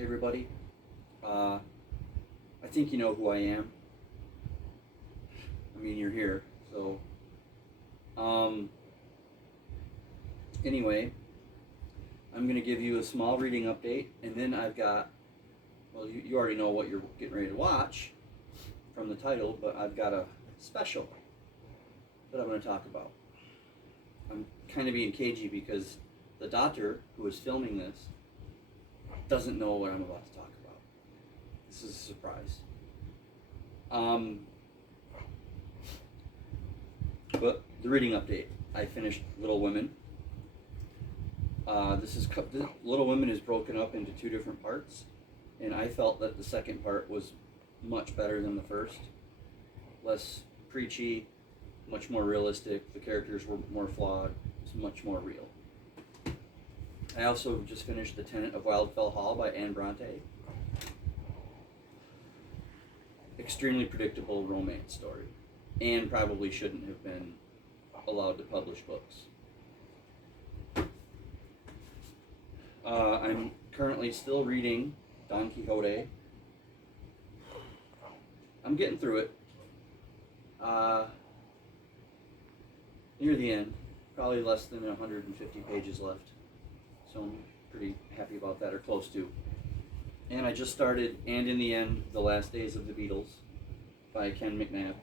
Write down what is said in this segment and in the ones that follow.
Hey everybody, I think you know who I am. I mean, you're here, so anyway, I'm going to give you a small reading update, and then I've got, well, you already know what you're getting ready to watch from the title, but I've got a special that I'm going to talk about. I'm kind of being cagey because the doctor who is filming this doesn't know what I'm about to talk about. This is a surprise. But the reading update. I finished Little Women. Little Women is broken up into two different parts, and I felt that the second part was much better than the first. Less preachy, much more realistic. The characters were more flawed. It's much more real. I also just finished The Tenant of Wildfell Hall by Anne Bronte. Extremely predictable romance story. Anne probably shouldn't have been allowed to publish books. I'm currently still reading Don Quixote. I'm getting through it. Near the end, probably less than 150 pages left. So I'm pretty happy about that, or close to. And I just started And in the End, The Last Days of the Beatles by Ken McNabb.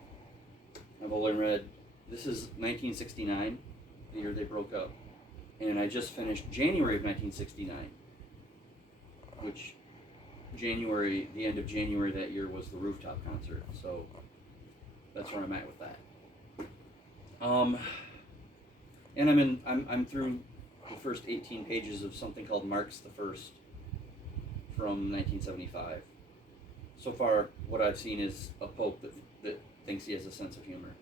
I've only read, this is 1969, the year they broke up. And I just finished January of 1969, which the end of January that year was the rooftop concert. So that's where I'm at with that. And I'm through the first 18 pages of something called Marx the First from 1975. So far, what I've seen is a Pope that thinks he has a sense of humor.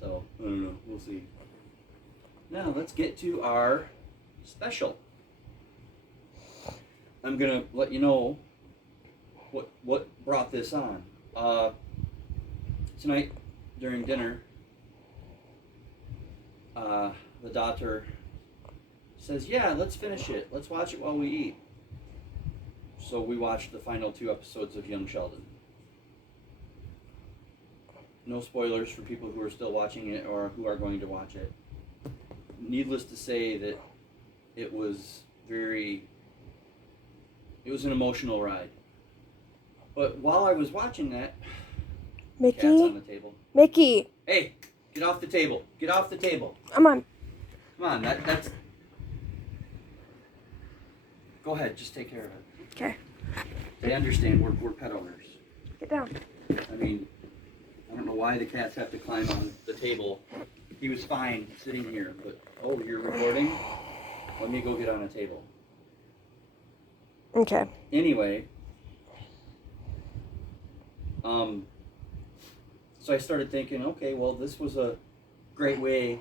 So, I don't know, we'll see. Now, let's get to our special. I'm going to let you know what brought this on. Tonight, during dinner, the doctor says, yeah, let's finish it. Let's watch it while we eat. So we watched the final 2 episodes of Young Sheldon. No spoilers for people who are still watching it or who are going to watch it. Needless to say that it was an emotional ride. But while I was watching that, Mickey? cat's on the table. Mickey! Hey, get off the table. Get off the table. Come on. Come on, that's... Go ahead, just take care of it. Okay. They understand we're pet owners. Get down. I mean, I don't know why the cats have to climb on the table. He was fine sitting here, but, oh, you're recording? Let me go get on a table. Okay. Anyway, so I started thinking, okay, well, this was a great way,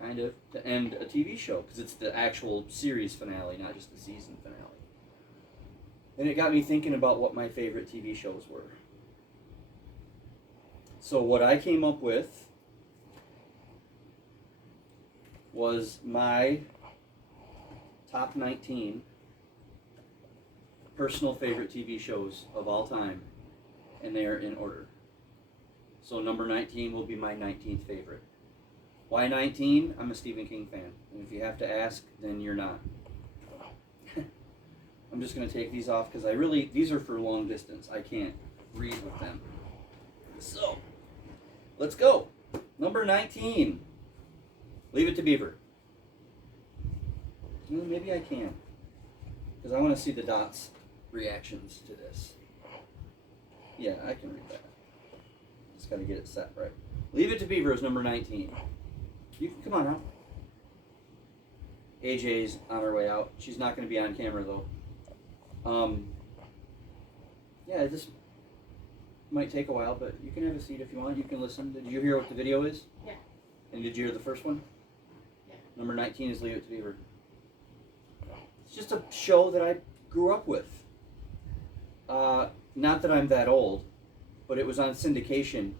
kind of, to end a TV show, because it's the actual series finale, not just the season finale. And it got me thinking about what my favorite TV shows were. So what I came up with was my top 19 personal favorite TV shows of all time, and they are in order. So number 19 will be my 19th favorite. Why 19? I'm a Stephen King fan, and if you have to ask, then you're not. I'm just going to take these off because these are for long distance. I can't read with them. So, let's go. Number 19. Leave It to Beaver. Well, maybe I can, because I want to see the Dot's reactions to this. Yeah, I can read that. Just got to get it set right. Leave It to Beaver is number 19. You can come on out. AJ's on her way out. She's not going to be on camera though. Yeah, this might take a while, but you can have a seat if you want. You can listen. Did you hear what the video is? Yeah. And did you hear the first one? Yeah. Number 19 is Leave It to Beaver. It's just a show that I grew up with. Not that I'm that old, but it was on syndication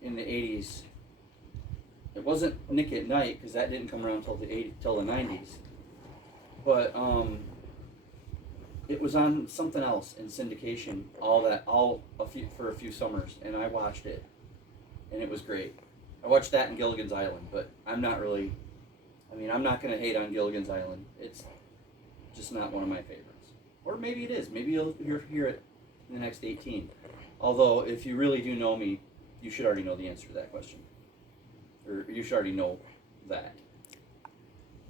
in the 80s. It wasn't Nick at Night, because that didn't come around till the 90s. But it was on something else in syndication for a few summers, and I watched it, and it was great. I watched that and Gilligan's Island, but I'm not going to hate on Gilligan's Island. It's just not one of my favorites. Or maybe it is. Maybe you'll hear it in the next 18. Although, if you really do know me, you should already know the answer to that question. Or you should already know that.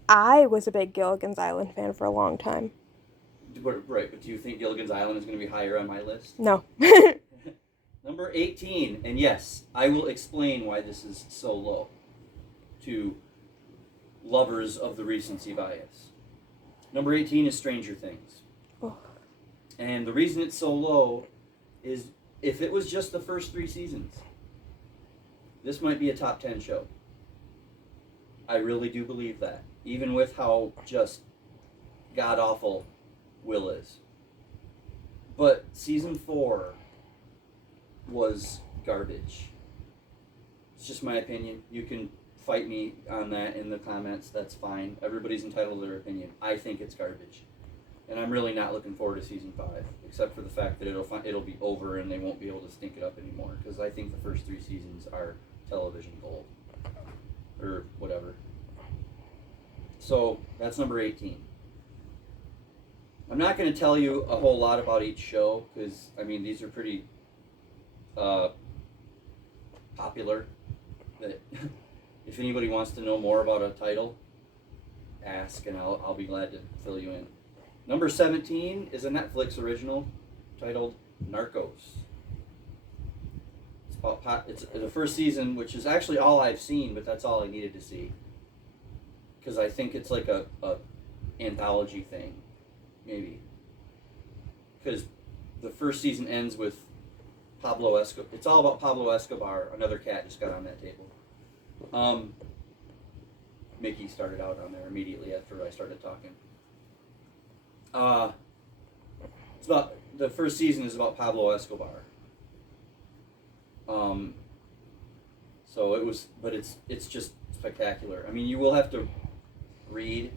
I was a big Gilligan's Island fan for a long time. Right, but do you think Gilligan's Island is going to be higher on my list? No. Number 18, and yes, I will explain why this is so low to lovers of the recency bias. Number 18 is Stranger Things. Oh. And the reason it's so low is if it was just the first 3 seasons, this might be a top 10 show. I really do believe that, even with how just god-awful Will is. But season 4 was garbage. It's just my opinion. You can fight me on that in the comments. That's fine. Everybody's entitled to their opinion. I think it's garbage. And I'm really not looking forward to season 5, except for the fact that it'll be over and they won't be able to stink it up anymore, because I think the first 3 seasons are television gold. Or whatever. So, that's number 18. I'm not going to tell you a whole lot about each show, because, these are pretty popular. That if anybody wants to know more about a title, ask, and I'll be glad to fill you in. Number 17 is a Netflix original titled Narcos. It's the first season, which is actually all I've seen, but that's all I needed to see. Because I think it's like a anthology thing, maybe. Because the first season ends with Pablo Escobar. It's all about Pablo Escobar. Another cat just got on that table. Mickey started out on there immediately after I started talking. It's about the first season is about Pablo Escobar. So it was, but it's just spectacular. You will have to read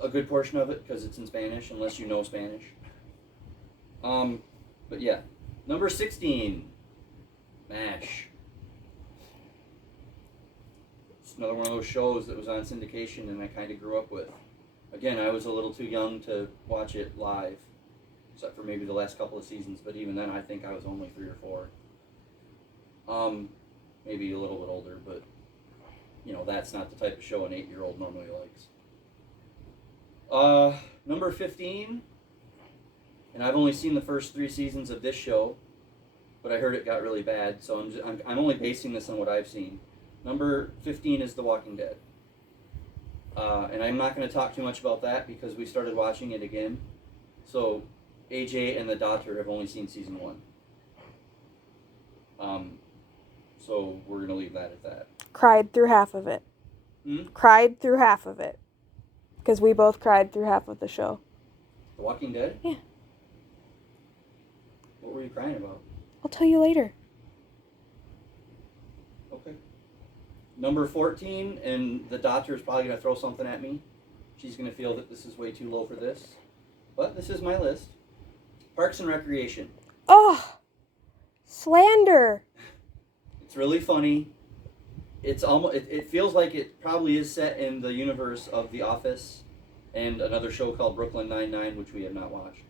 a good portion of it because it's in Spanish, unless you know Spanish. But yeah, number 16, MASH. It's another one of those shows that was on syndication and I kind of grew up with. Again, I was a little too young to watch it live, except for maybe the last couple of seasons, but even then I think I was only 3 or 4. Maybe a little bit older, but that's not the type of show an 8-year-old normally likes. Number 15, and I've only seen the first 3 seasons of this show, but I heard it got really bad, so I'm only basing this on what I've seen. Number 15 is The Walking Dead. And I'm not going to talk too much about that because we started watching it again. So AJ and the daughter have only seen season 1. So we're going to leave that at that. Cried through half of it. Cried through half of it. Because we both cried through half of the show. The Walking Dead? Yeah. What were you crying about? I'll tell you later. Okay. Number 14, and the doctor is probably going to throw something at me. She's going to feel that this is way too low for this. But this is my list. Parks and Recreation. Oh! Slander! It's really funny. It's almost. It feels like it probably is set in the universe of The Office and another show called Brooklyn Nine-Nine, which we have not watched.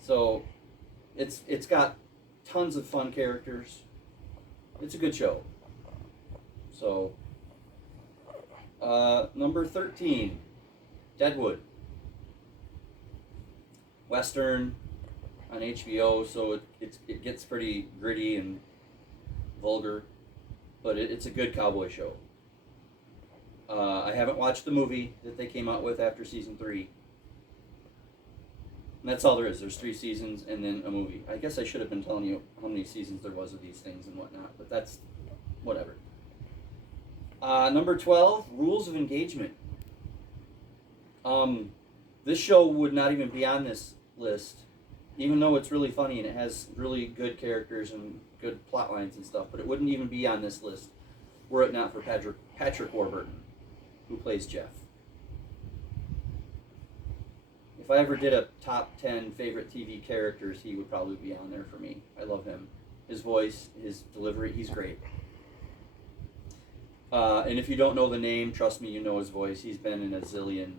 So it's got tons of fun characters. It's a good show. So, number 13, Deadwood. Western on HBO, so it gets pretty gritty and vulgar, but it's a good cowboy show. I haven't watched the movie that they came out with after season 3. And that's all there is. There's 3 seasons and then a movie. I guess I should have been telling you how many seasons there was of these things and whatnot, but that's whatever. Number 12, Rules of Engagement. This show would not even be on this list, even though it's really funny and it has really good characters and good plot lines and stuff, but it wouldn't even be on this list were it not for Patrick Warburton, who plays Jeff. I ever did a top 10 favorite TV characters, he would probably be on there for me. I love him. His voice, his delivery, he's great. And if you don't know the name, trust me, you know his voice. He's been in a zillion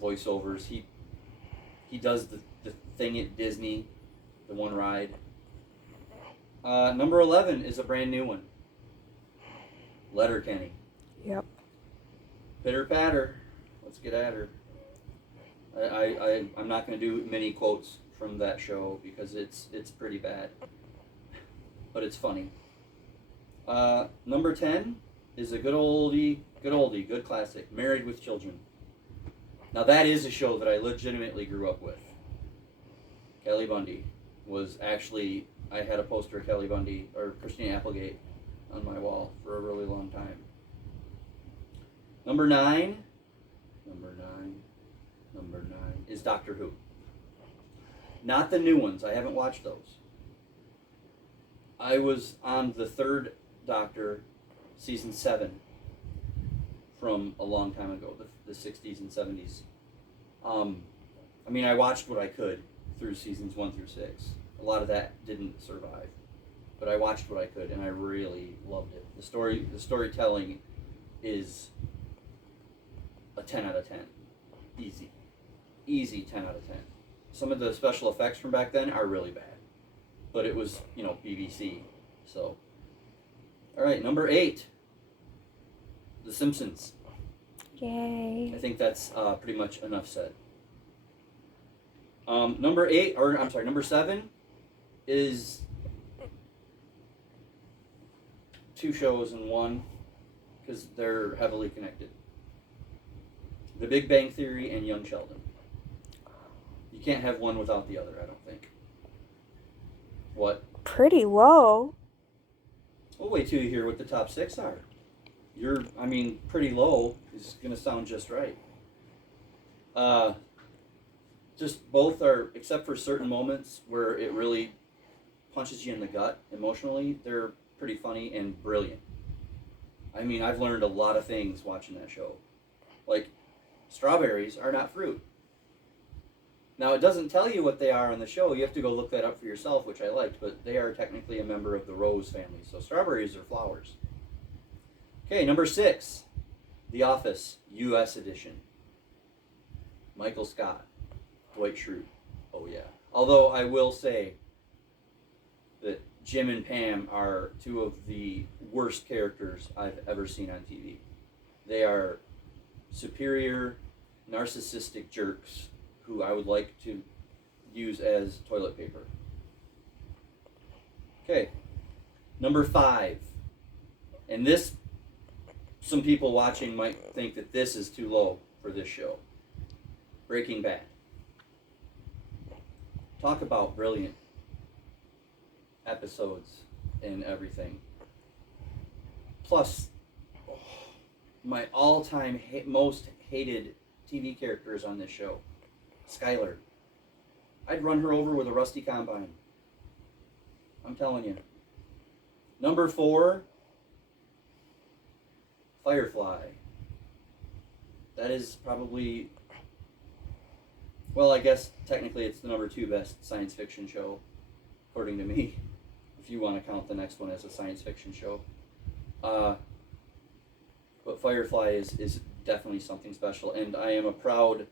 voiceovers. He does the thing at Disney, the one ride. Number 11 is a brand new one. Letterkenny. Yep. Pitter patter. Let's get at her. I'm not going to do many quotes from that show because it's pretty bad. But it's funny. Number 10 is a good classic, Married with Children. Now that is a show that I legitimately grew up with. Kelly Bundy was actually, I had a poster of Kelly Bundy, or Christina Applegate, on my wall for a really long time. Number nine is Doctor Who. Not the new ones, I haven't watched those. I was on the third Doctor, season 7, from a long time ago, the 60s and 70s. I mean, I watched what I could through seasons 1 through 6. A lot of that didn't survive, but I watched what I could, and I really loved it. The storytelling is a 10 out of 10. Easy 10 out of 10. Some of the special effects from back then are really bad, but it was, BBC, so. All right, number 8, The Simpsons. Yay. I think that's pretty much enough said. Number 7 is 2 shows in one because they're heavily connected. The Big Bang Theory and Young Sheldon. You can't have one without the other, I don't think. What? Pretty low. We'll wait till you hear what the top 6 are. Pretty low is going to sound just right. Just both are, except for certain moments where it really punches you in the gut emotionally, they're pretty funny and brilliant. I mean, I've learned a lot of things watching that show. Like, strawberries are not fruit. Now, it doesn't tell you what they are on the show. You have to go look that up for yourself, which I liked, but they are technically a member of the rose family. So strawberries are flowers. Okay, number 6, The Office, U.S. edition. Michael Scott, Dwight Schrute. Oh, yeah. Although I will say that Jim and Pam are 2 of the worst characters I've ever seen on TV. They are superior, narcissistic jerks who I would like to use as toilet paper. Okay, number 5. And this, some people watching might think that this is too low for this show. Breaking Bad. Talk about brilliant episodes and everything. Plus, my all-time most hated TV characters on this show. Skylar. I'd run her over with a rusty combine. I'm telling you. Number 4, Firefly. That is probably, well, I guess technically it's the number 2 best science fiction show, according to me, if you want to count the next one as a science fiction show. But Firefly is definitely something special, and I am a proud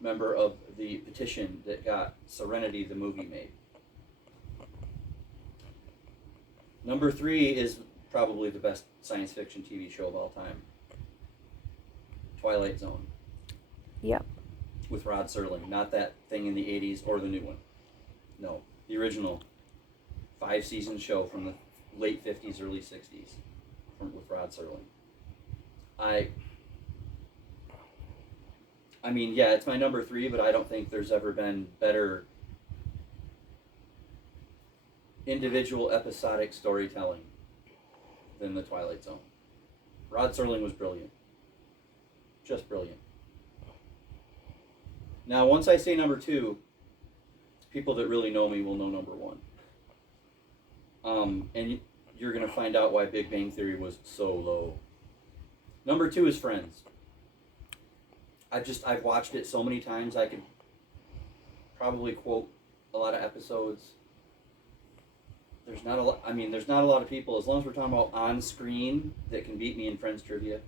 member of the petition that got Serenity the movie made. Number 3 is probably the best science fiction TV show of all time. Twilight Zone. Yep. With Rod Serling. Not that thing in the 80s or the new one. No. The original 5-season show from the late 50s, early 60s with Rod Serling. I mean, yeah, it's my number 3, but I don't think there's ever been better individual episodic storytelling than the Twilight Zone. Rod Serling was brilliant. Just brilliant. Now, once I say number 2, people that really know me will know number 1. And you're going to find out why Big Bang Theory was so low. Number 2 is Friends. I've watched it so many times I could probably quote a lot of episodes. There's not a lot. I mean, there's not a lot of people. As long as we're talking about on screen that can beat me in Friends trivia.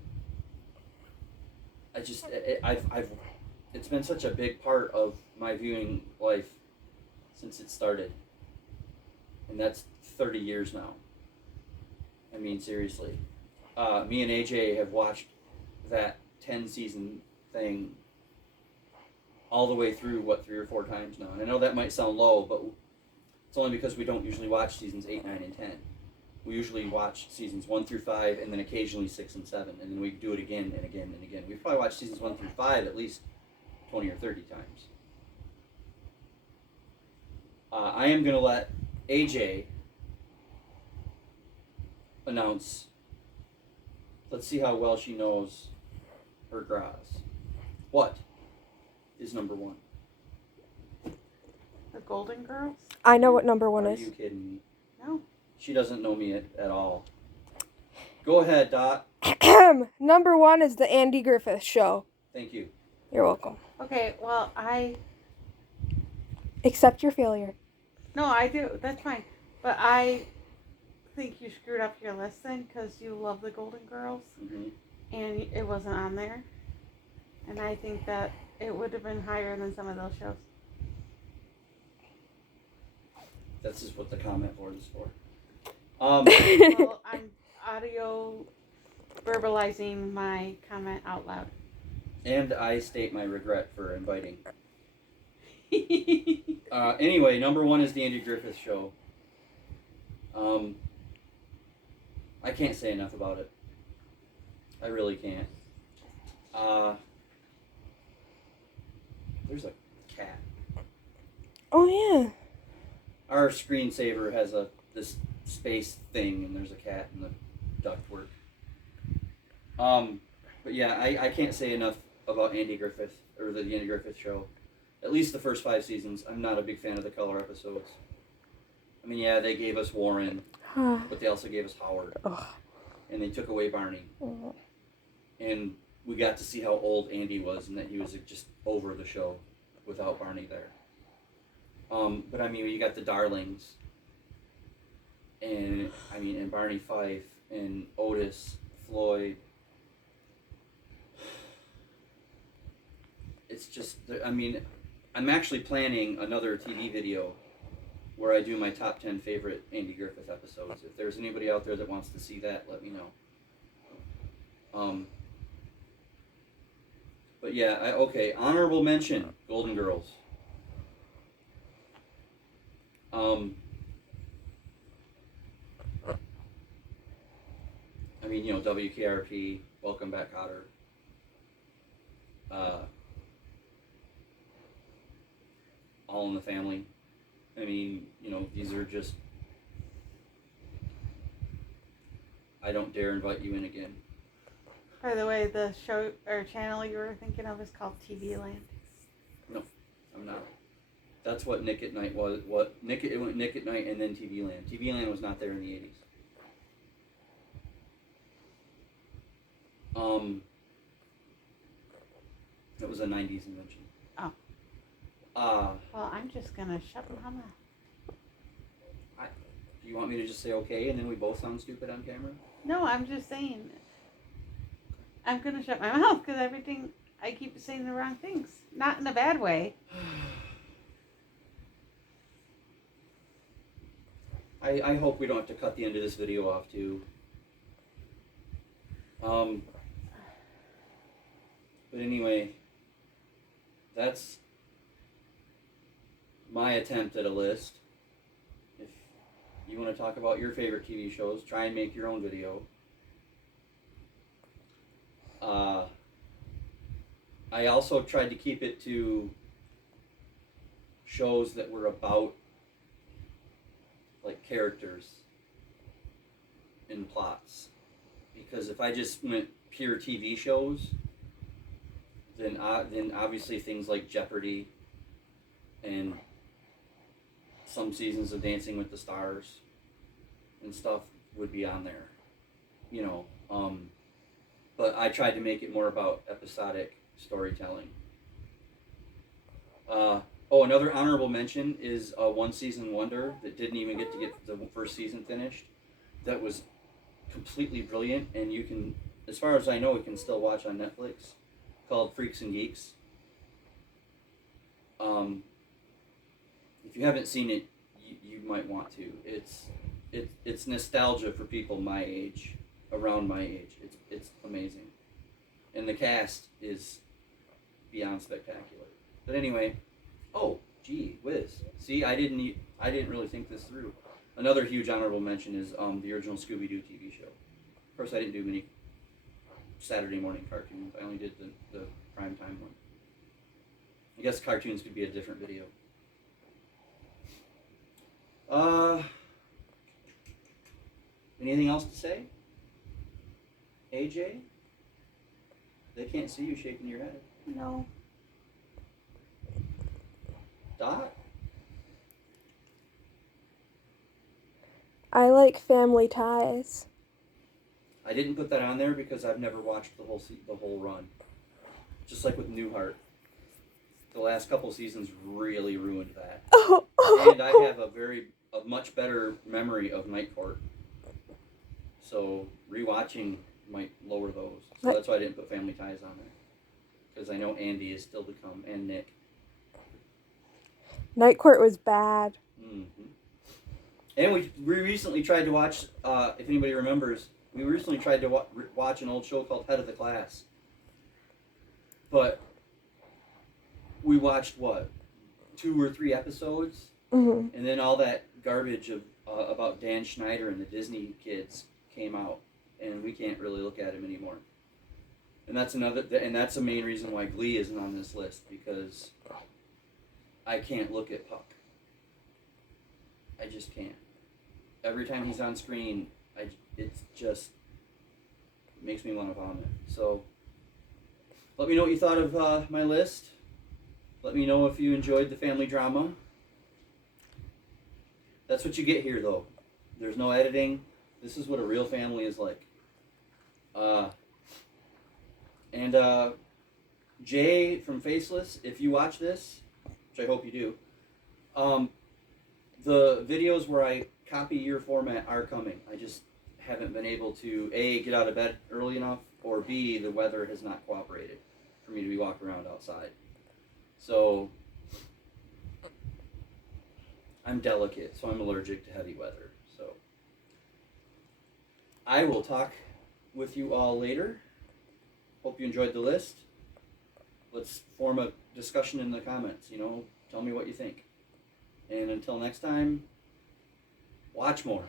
I've it's been such a big part of my viewing life since it started, and that's 30 years now. I mean, seriously, me and AJ have watched that 10 season thing all the way through 3 or 4 times now. And I know that might sound low, but it's only because we don't usually watch seasons 8, 9, and 10. We usually watch seasons 1 through 5, and then occasionally 6 and 7, and then we do it again and again and again. We've probably watched seasons 1 through 5 at least 20 or 30 times. I am going to let AJ announce. Let's see how well she knows her Grozz. What is number 1? The Golden Girls? I know what number 1 Are is. you kidding me? No. She doesn't know me at all. Go ahead, Dot. Number 1 is the Andy Griffith Show. Thank you. You're welcome. Okay, well, Accept your failure. No, I do. That's fine. But I think you screwed up your list then because you love the Golden Girls Mm-hmm. and it wasn't on there. And I think that it would have been higher than some of those shows. That's just what the comment board is for. Well, I'm audio verbalizing my comment out loud. And I state my regret for inviting. Anyway, number 1 is the Andy Griffith Show. I can't say enough about it. I really can't. There's a cat. Oh, yeah. Our screensaver has this space thing, and there's a cat in the ductwork. But yeah, I can't say enough about Andy Griffith, or the Andy Griffith Show. At least the first 5 seasons. I'm not a big fan of the color episodes. I mean, yeah, they gave us Warren, but they also gave us Howard. Ugh. And they took away Barney. And we got to see how old Andy was and that he was just over the show without Barney there. But I mean, you got the Darlings, and and Barney Fife, and Otis, Floyd. It's just, I mean, I'm actually planning another TV video where I do my top 10 favorite Andy Griffith episodes. If there's anybody out there that wants to see that, let me know. But yeah, okay, honorable mention, Golden Girls. I mean, WKRP, Welcome Back, Kotter. All in the Family. I mean, these are just, I don't dare invite you in again. By the way, the show or channel you were thinking of is called TV Land. No, I'm not. That's what Nick at Night was. It went Nick at Night and then TV Land. TV Land was not there in the 80s. It was a 90s invention. Oh. Well, I'm just gonna shut my mouth. Do you want me to just say okay and then we both sound stupid on camera? No, I'm just saying. I'm gonna shut my mouth because everything I keep saying the wrong things, not in a bad way. I hope we don't have to cut the end of this video off too. But anyway, that's my attempt at a list. If you want to talk about your favorite TV shows, try and make your own video. I also tried to keep it to shows that were about like characters and plots, because if I just went pure TV shows, then obviously things like Jeopardy and some seasons of Dancing with the Stars and stuff would be on there, but I tried to make it more about episodic storytelling. Oh, another honorable mention is a one-season wonder that didn't even get to get the first season finished. That was completely brilliant, and you can, as far as I know, you can still watch on Netflix, called Freaks and Geeks. If you haven't seen it, you might want to. It's nostalgia for people my age, around my age. It's amazing, and the cast is beyond spectacular. But anyway, oh gee whiz, see I didn't really think this through. Another huge honorable mention is the original Scooby-Doo TV show. Of course, I didn't do many Saturday morning cartoons. I only did the primetime one. I guess cartoons could be a different video. Anything else to say? AJ? They can't see you shaking your head. No. Dot? I like Family Ties. I didn't put that on there because I've never watched the whole run. Just like with Newhart. The last couple seasons really ruined that. And I have a much better memory of Night Court. So rewatching might lower those. So that's why I didn't put Family Ties on there. Because I know Andy is still to come, and Nick. Night Court was bad. Mm-hmm. And we recently tried to watch, if anybody remembers, we recently tried to watch an old show called Head of the Class. But we watched, 2 or 3 episodes? Mm-hmm. And then all that garbage of about Dan Schneider and the Disney kids came out. And we can't really look at him anymore. And that's the main reason why Glee isn't on this list, because I can't look at Puck. I just can't. Every time he's on screen, it makes me want to vomit. So, let me know what you thought of my list. Let me know if you enjoyed the family drama. That's what you get here, though. There's no editing. This is what a real family is like. And Jay from Faceless, if you watch this, which I hope you do, the videos where I copy your format are coming. I just haven't been able to, A, get out of bed early enough, or B, the weather has not cooperated for me to be walking around outside. So, I'm delicate, so I'm allergic to heavy weather. So, I will talk with you all later. Hope you enjoyed the list. Let's form a discussion in the comments, tell me what you think. And until next time, watch more.